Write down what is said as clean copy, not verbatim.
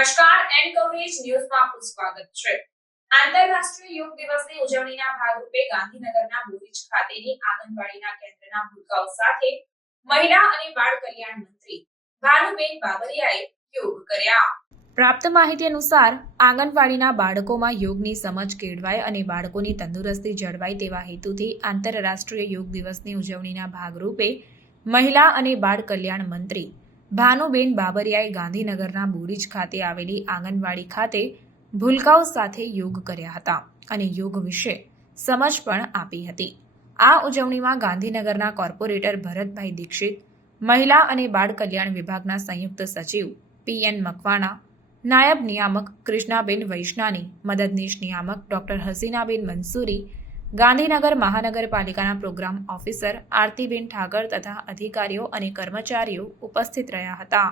નમસ્કાર and coverage ન્યૂઝમાં આપનું સ્વાગત છે. આંતરરાષ્ટ્રીય યોગ દિવસની ઉજવણીના ભાગરૂપે ગાંધીનગરના બોરીજ ખાતેની આંગણવાડીના કેન્દ્રના ભૂલકાઓ સાથે મહિલા અને બાળ કલ્યાણ મંત્રી ભાનુબેન બાબરિયાએ યોગ કર્યા. પ્રાપ્ત માહિતી અનુસાર આંગણવાડીના બાળકોમાં યોગની સમજ કેળવાય અને બાળકોની તંદુરસ્તી જળવાય તેવા હેતુથી આંતરરાષ્ટ્રીય યોગ દિવસની ઉજવણીના ભાગરૂપે મહિલા અને બાળ કલ્યાણ મંત્રી ભાનુબેન બાબરિયાએ ગાંધીનગરના બોરીજ ખાતે આવેલી આંગણવાડી ખાતે ભૂલકાઓ સાથે યોગ કર્યા હતા અને યોગ વિશે સમજ પણ આપી હતી. આ ઉજવણીમાં ગાંધીનગરના કોર્પોરેટર ભરતભાઈ દીક્ષિત, મહિલા અને બાળ કલ્યાણ વિભાગના સંયુક્ત સચિવ પીએન મકવાણા, નાયબ નિયામક કૃષ્ણાબેન વૈષ્ણાની, મદદનીશ નિયામક ડોક્ટર હસીનાબેન મંસૂરી, ગાંધીનગર મહાનગરપાલિકાના પ્રોગ્રામ ઓફિસર આરતીબેન ઠાકર તથા અધિકારીઓ અને કર્મચારીઓ ઉપસ્થિત રહ્યા હતા.